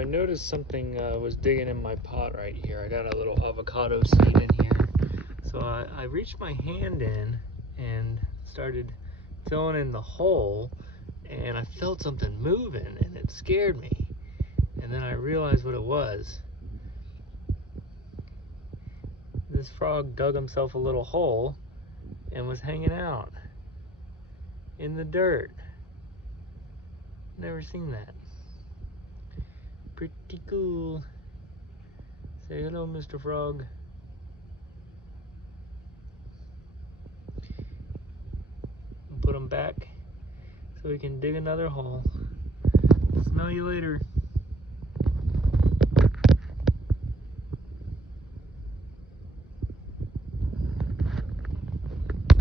I noticed something was digging in my pot right here. I got a little avocado seed in here. So I reached my hand in and started filling in the hole, and I felt something moving and it scared me. And then I realized what it was. This frog dug himself a little hole and was hanging out in the dirt. Never seen that. Pretty cool. Say hello, Mr. Frog. Put him back so we can dig another hole. Smell you later.